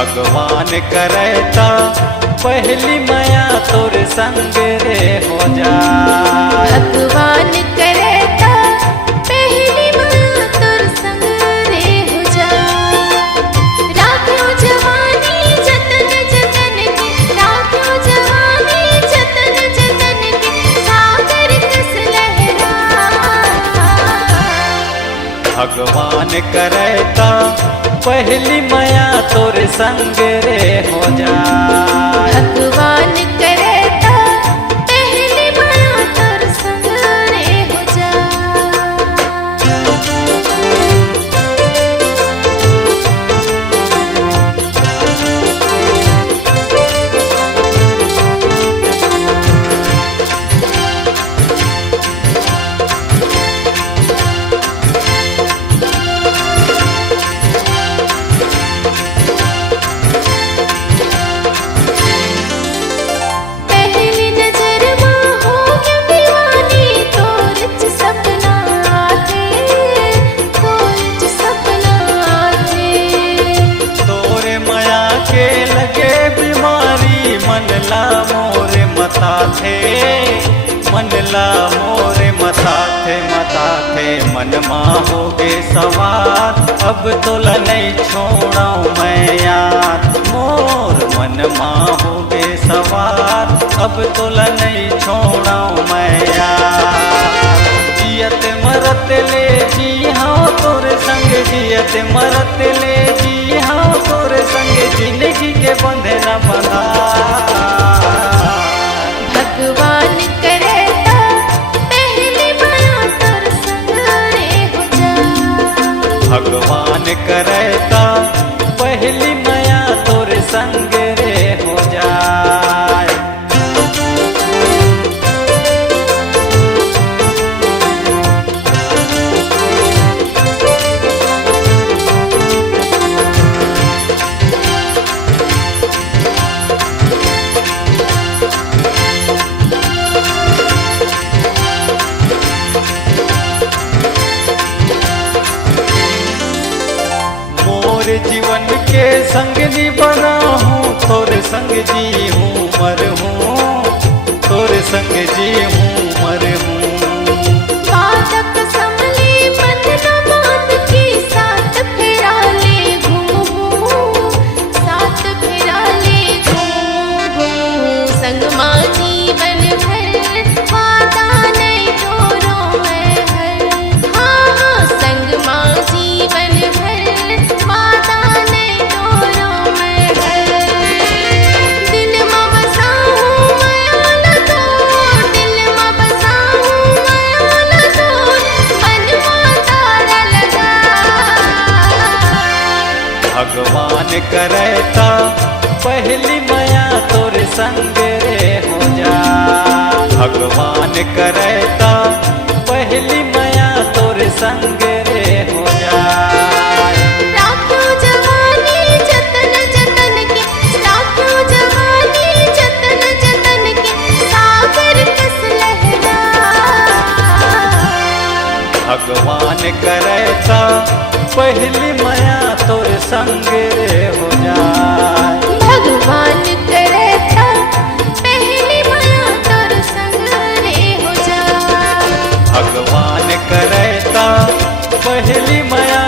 भगवान करता पहली माया तोर संग रे हो जाए। भगवान करता पहली माया तोर संग रे हो जाए। राखो जवानी जतन जतन के, राखो जवानी जतन जतन के, सागर कस लहरा। भगवान करता पहली माया तोर संग रे हो जाए। भगवान करता पहली माया तोर संग रे हो पहली नजर में हो गया दीवानी, तोर च सपना आते, तोर च सपना आते। तोरे माया के लगे बीमारी मन ला मोरे मता थे, मन ला मोरे मता थे, मता थे मन माँ हो गे सवार। अब तोला नहीं छोड़ाऊं मैं यार, मोर मन माँ हो गे सवार। अब तोला नहीं छोड़ाऊं मैं यार। जियत मरत ले जी हाँ तोरे संग, जियत मरत ले जी हाँ तोरे संग, जिंदगी के बंधे न बंधा। भगवान करता पहली माया तोर संग रे हो जाए। भगवान करता पहली माया तोर संग रे हो जाए। मोर जीवन के संग निभना हूँ, तोर संग जी हूँ मर हूँ, तोर संग जी हूँ मर हूँ। बातक संभली मन न बात की, साथ फेरा ले घूमूं, साथ फेरा ले घूमूं। संग माँ जीवन भर वादा नहीं तोरो मैं हर। हाँ हाँ संग माँ जीवन भर वादा नहीं तोरो मैं हर। दिल में बसाऊं मैं आना तोर, दिल में बसाऊं मैं आना तोर, मन में तारा लगा। भगवान करता पहली माया तोर संग रे हो जाए। भगवान करता पहली माया तोर संग रे हो जाए। राखो जवानी जतन जतन के, राखो जवानी जतन जतन के, सागर कस लहरा। भगवान करता पहली माया तोर संग रे हो जाए। भगवान करता पहली माया तोर संग रे हो जाए। भगवान करता पहली माया